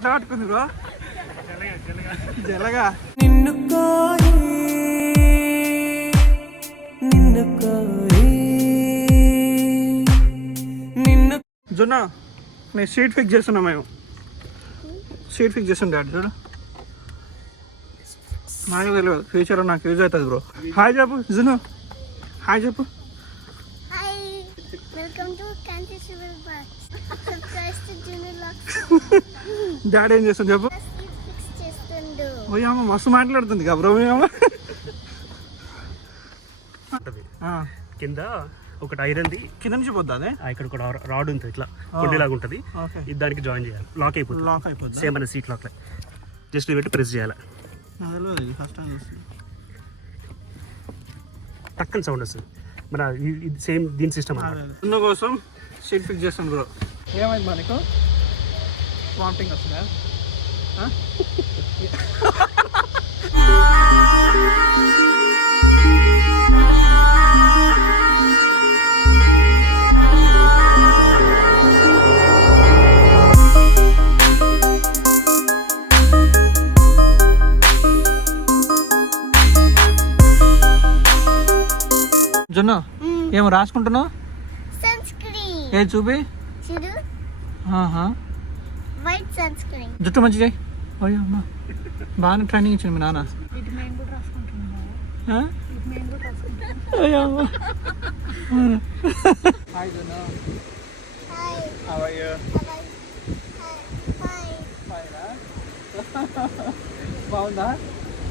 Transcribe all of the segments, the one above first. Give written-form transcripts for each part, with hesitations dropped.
ఎట్లా పట్టుకుంది బ్రో? జలగా జొన్న నేను సీట్ ఫిక్స్ చేస్తున్నా. మేము సీట్ ఫిక్స్ చేస్తాం డాడీ. చూడు నాకు తెలియదు, ఫ్యూచర్లో నాకు యూజ్ అవుతుంది బ్రో. హాయ్ చెప్పు జును, హాయ్ చెప్పు. డాడీ ఏం చేస్తుంది చెప్పు. ఓయమ్మ మస్తు మాట్లాడుతుంది కదా బ్రో. కింద ఒకటి ఐరన్ది కింద నుంచి పోద్దా అదే? ఇక్కడ కూడా రాడ్ ఉంటుంది, ఇట్లా కొండలాగా ఉంటుంది. ఇది దానికి జాయిన్ చేయాలి, లాక్ అయిపోతుంది. సేమ్ అనే సీట్ లాక్. జస్ట్ పెట్టి ప్రెస్ చేయాలి. ఫస్ట్ టైం చూస్తుంది. టక్కని సౌండ్ వస్తుంది. మన సేమ్ దీని సిస్టమ్ కోసం సీట్ ఫిక్స్ చేస్తాను బ్రో. ఏమైంది మనకు? వామిటింగ్ వస్తుందా? జొన్న ఏమో రాసుకుంటున్నావు? ఏ చూపి. జుట్టు మంచి చేయి. అయ్యో అమ్మా బాగానే ట్రైనింగ్ ఇచ్చింది మీ నాన్న. బాగుందా?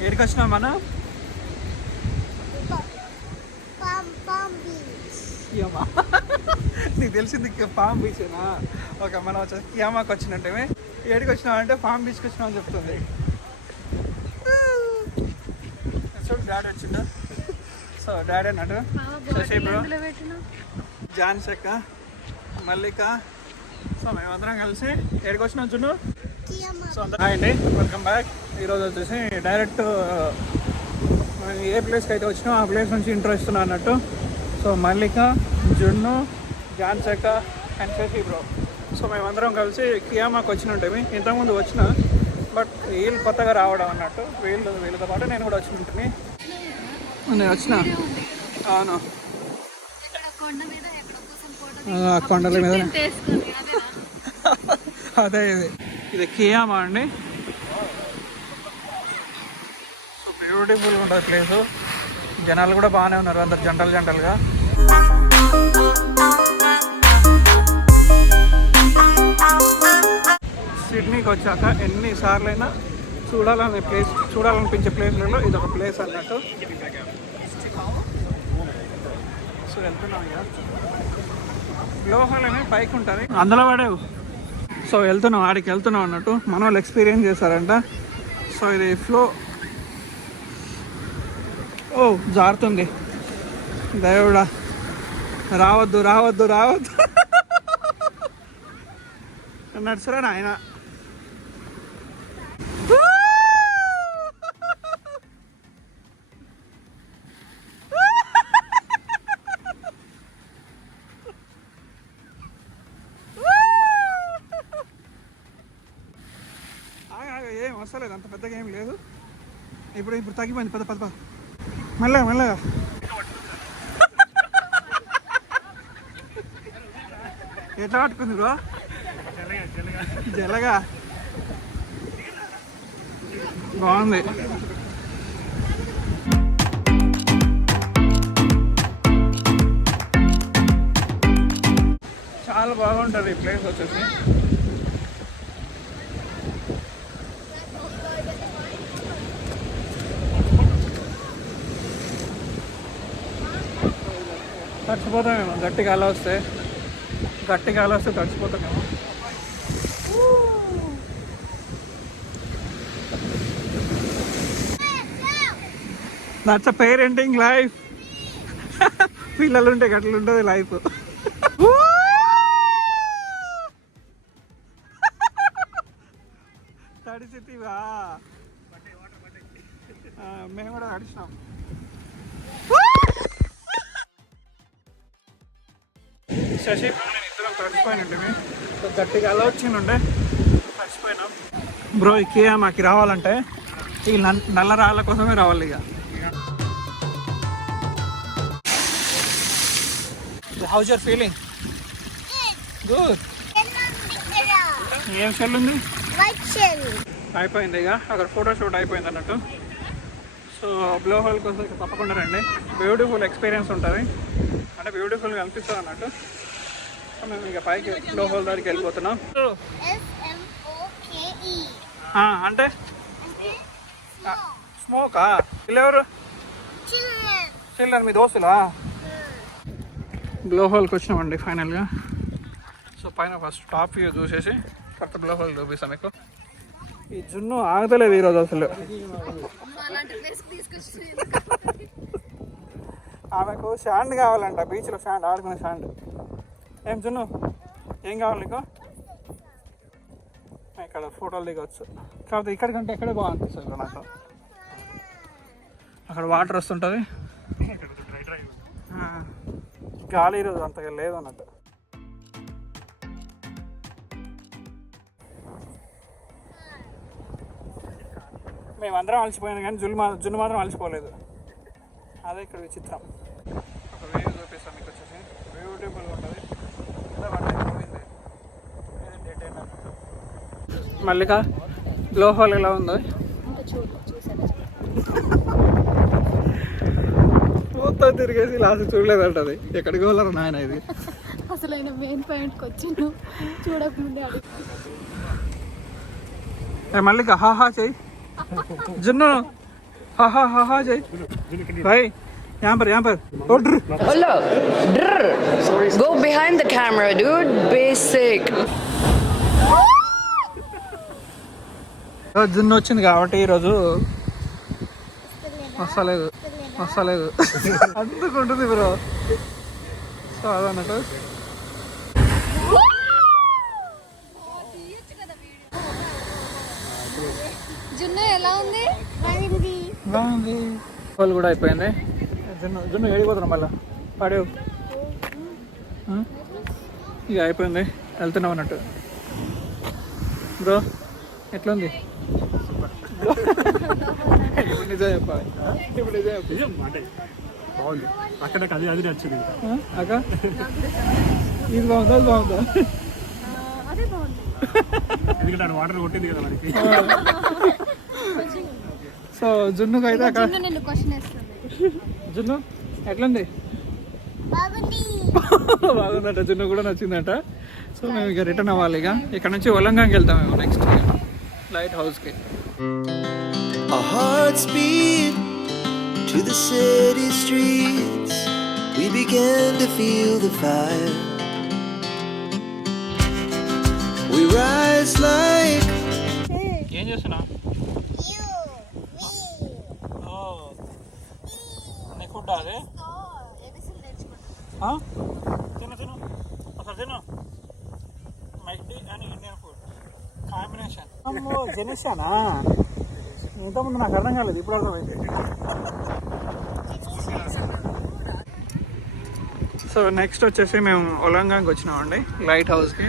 ఏడికి వచ్చినావు మనం? నీకు తెలిసింది ఫామ్ బీచేనా? ఓకే, మనం వచ్చేసి కియామాకి వచ్చినట్టే. ఏడికి వచ్చినామంటే ఫామ్ బీచ్కి వచ్చినామని చెప్తుంది. చూడు డాడీ వచ్చిండు. సో డాడీ అన్నట్టు శశి బ్రో, జాన్సక్క, మల్లిక. సో మేమందరం కలిసి ఏడికి వచ్చినాం చూడు. సో హాయ్ అండి, వెల్కమ్ బ్యాక్. ఈరోజు వచ్చేసి డైరెక్ట్ ఏ ప్లేస్కి అయితే వచ్చినాం ఆ ప్లేస్ నుంచి ఇంట్రో ఇస్తున్నా అన్నట్టు. సో మల్లిక, జున్ను, జాన్సక్క అండ్ శశి బ్రో. సో మేమందరం కలిసి కియామాకి వచ్చినట్టు. ఇంతకుముందు వచ్చిన, బట్ వీళ్ళు కొత్తగా రావడం అన్నట్టు. వీళ్ళతో పాటు నేను కూడా వచ్చినట్టు. నేను వచ్చిన. అవును, కొండల మీద. అదే ఇది కియామా అండి. సో బ్యూటిఫుల్గా ఉంటుంది ప్లేసు. జనాలు కూడా బాగానే ఉన్నారు, అందరు జంటలుగా. సిడ్నీకి వచ్చాక ఎన్నిసార్లు అయినా చూడాలనిపించే ప్లేస్లలో ఇది ఒక ప్లేస్ అన్నట్టు. సో వెళ్తున్నాం ఇక. లోహాలు అనేవి పైకి ఉంటుంది, అందులో పడేవు. సో వెళ్తున్నాం, ఆడికి వెళ్తున్నాం అన్నట్టు. మన వాళ్ళు ఎక్స్పీరియన్స్ చేస్తారంట. సో ఇది ఫ్లో. ఓ జారుతుంది. దేవుడా, రావద్దు నడుచురా నాయన. ఏం వస్తలేదు, అంత పెద్దగా ఏం లేదు. ఇప్పుడు తగ్గిపోయింది. పద మెల్లగా. ఎట్లా పట్టుకుంది బ్రో? జలగా బాగుంది. చాలా బాగుంటుంది ఈ ప్లేస్ వచ్చేసి. తడిచిపోతామేమో గట్టిగా అలా వస్తే తడిచిపోతామేమో. That's a parenting life. పిల్లలు ఉంటే గట్లుంటుంది లైఫ్. తడిచితివా? మేము కూడా తడిచినాం. శశి నేను ఇద్దరం తడిచిపోయినంటే గట్టిగా అలా వచ్చిండే, తడిచిపోయినాం. బ్రో ఈ కియా మాకు రావాలంటే ఈ నల్ల రాళ్ళ కోసమే రావాలి ఇక. How's your feeling? గుడ్. ఏం షెల్ ఉంది? అయిపోయింది ఇక అక్కడ ఫోటోషూట్ అయిపోయింది అన్నట్టు. సో బ్లో హోల్ కోసం తప్పకుండా రండి, బ్యూటిఫుల్ ఎక్స్పీరియన్స్ ఉంటుంది, అంటే బ్యూటిఫుల్గా అనిపిస్తుంది అన్నట్టు. సో మేము ఇక పైకి బ్లో హోల్ దగ్గరికి వెళ్ళిపోతున్నాం. అంటే స్మోకా? వీళ్ళెవరు? చిల్డ్రన్, మీ దోస్తులా? బ్లో హోల్కి వచ్చినామండి ఫైనల్గా. సో పైన ఫస్ట్ టాప్ వ్యూ చూసేసి కొత్త బ్లో హోల్ చూపిస్తాం మీకు. ఈ జున్ను ఆగతలేదు ఈరోజు అసలు. ఆమెకు శాండ్ కావాలంట, బీచ్లో శాండ్, ఆడుకునే శాండ్. ఏం జున్ను, ఏం కావాలి నీకు? ఇక్కడ ఫోటోలు దిగవచ్చు, కాకపోతే ఇక్కడికంటే ఎక్కడే బాగా అనిపిస్తుంది నాకు. అక్కడ వాటర్ వస్తుంటుంది, గాలి ఈరోజు అంతగా లేదు అన్నట్టు. మేమందరం అలసిపోయాను కానీ జున్ను మాత్రం అలసిపోలేదు. అదే ఇక్కడ విచిత్రం. ఒక వ్యూ చూపిస్తాం మీకు వచ్చేసి, బ్యూటిఫుల్గా ఉంటుంది. మల్లిక బ్లో హోల్ ఎలా ఉందో మొత్తం తిరిగేసి లాస్ట్ చూడలేదంటది. ఎక్కడికి వెళ్ళారు నాయన ఇది? అసలు ఆయన మెయిన్ పాయింట్కి వచ్చిండు చూడకముందే అడిగి. మల్లిక హాహా చెయ్యి, జున్ను హాహా హాహా చెయ్యి. భాయ్ यहाँ पर Hello. Go behind the camera, dude. Basic. జున్ను వచ్చింది కాబట్టి ఈరోజు వస్తలేదు అందుకుంటుంది బ్రో. సో అదన్నట్టు జున్ను ఎలా ఉంది? బాగుంది. వాళ్ళు కూడా అయిపోయింది. జున్ను ఏడిపోతున్నాం మళ్ళీ పాడేవు. ఇక అయిపోయింది, వెళ్తున్నాం అన్నట్టు. బ్రో ఎట్లుంది? ఇప్పుడు నిజం చెప్పాలి, ఇప్పుడు నిజం చెప్పాలి. బాగుంది. అక్కడ అది నచ్చింది. అక్క ఇది బాగుందా, అది బాగుందా? ఎందుకంటే వాటర్ కొట్టింది కదా మనకి. సో జున్నుకు అయితే అక్కడ నిన్ను క్వశ్చన్ వేస్తుంది. జున్ను ఎట్లుంది? బాగుందట, జున్ను కూడా నచ్చిందట. సో మేము ఇక రిటర్న్ అవ్వాలి. ఇక ఇక్కడ నుంచి ఒలంగాకి వెళ్తాం మేము నెక్స్ట్ లైట్ హౌస్కి. Our hearts beat to the city streets. We began to feel the fire. We rise like ఏం చేస్తున్నా? నీ ఫుడ్ అదే తిను అసలు తిను. మైక్డీ అండ్ ఇండియన్ ఫుడ్ కాంబినేషన్. అమ్మో జెనిషానా? ఇంతకుముందు నాకు అర్థం కాలేదు, ఇప్పుడు అర్థమైంది. సో నెక్స్ట్ వచ్చేసి మేము ఒలంగాకి వచ్చినామండి, లైట్ హౌస్కి.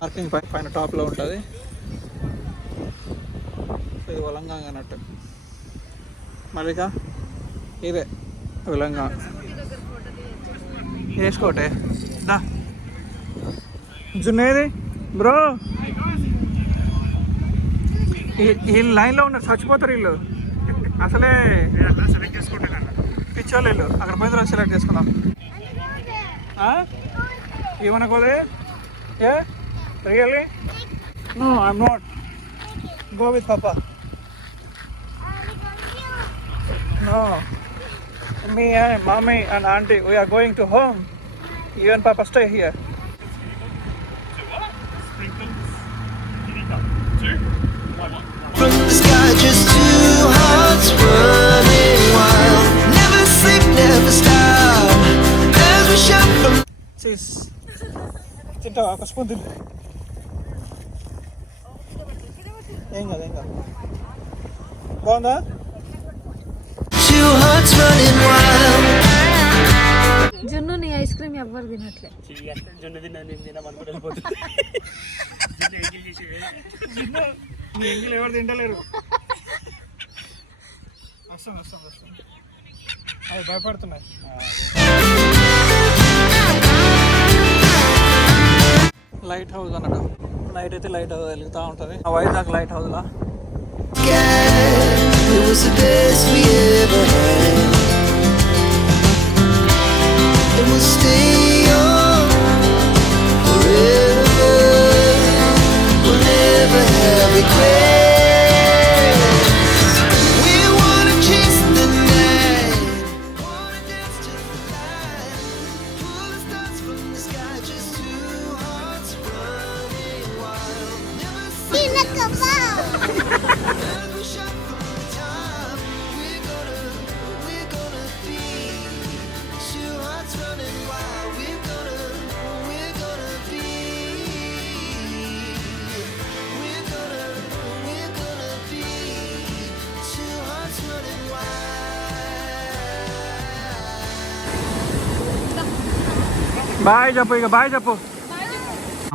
పార్కింగ్ పైన టాప్లో ఉంటుంది. సో ఇది ఒలంగాంగ్ అన్నట్టు. మల్లిక ఇదే ఒలంగాంగ్. వేసుకోటే దా. జున్నేది బ్రో? వీళ్ళు లైన్లో ఉన్నారు, చచ్చిపోతారు వీళ్ళు అసలే. సెలెక్ట్ చేసుకుంటాను పిచ్చోళ్ళు వీళ్ళు. అక్కడ పోయిన తర్వాత సెలెక్ట్ చేసుకుందాం. ఏమనుకోదే? ఏ really? No I'm not. Go with papa. No, me and mommy and auntie, we are going to home. You and papa stay here. from the sky, just two hearts running wild. Never sleep, never stop as we shout from Cheese. తింటావా? ఒక spoon తింటా. ఏం కాదు, ఏం కాదు. బాగుందా? two hearts running wild. జున్ను నీ ఐస్ క్రీమ్ ఎవ్వరు తినట్లే. జొన్న తిన్నా నేను తినమనుకుంటే వెళ్ళిపోతుంది. మీ ఎంగిల్ ఎవరు తింటలేరు. వస్తాం. అవి భయపడుతున్నాయి. లైట్ హౌస్ అన్నట్టు నైట్ అయితే లైట్ హౌస్ వెలుగుతూ ఉంటుంది. వైజాగ్ లైట్ హౌస్లో It was the best we ever had. And we'll stay on forever. We'll never have regrets. We wanna chase the night, wanna dance to the light, pull the stars from the sky, just two hearts running wild. Never say we shot from the top. We're gonna be two hearts running wild. We're gonna be. We're gonna be two hearts running wild. Bye చెప్పు, ఇక bye చెప్పు.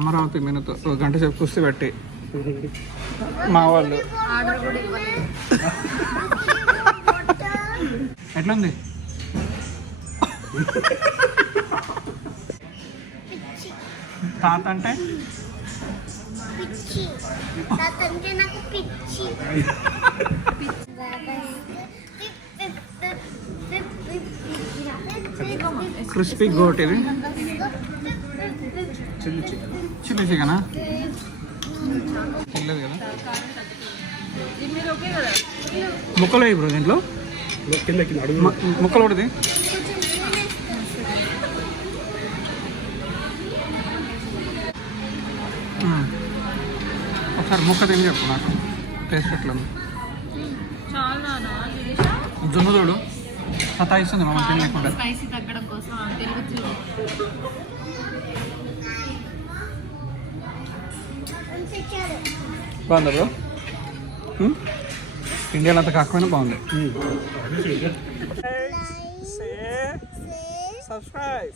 అమరావతి మీనతో ఒక గంట సేపు కుస్తీ పెట్టి మా వాళ్ళు ఎట్లుంది? తాత అంటే నాకు పిచ్చి క్రిస్పీ గోట్ ఇది. చిల్లీ చికెనా? తెలియదు కదా. ముక్కలు ఇప్పుడు దీంట్లో కిందకి అడుగు. ముక్కలు ఒకటిది. ఒకసారి ముక్క తిని చెప్పు నాకు టేస్ట్ ఎట్లా. జొన్నదోడు సతాయిస్తుంది మమ్మల్ని తినలేకుండా. స్పైసీ తగ్గడం కోసం తెలుగు బాగుందా బ్రో? ఇండియాలో అంత కాకపోయినా బాగుంది. Subscribe.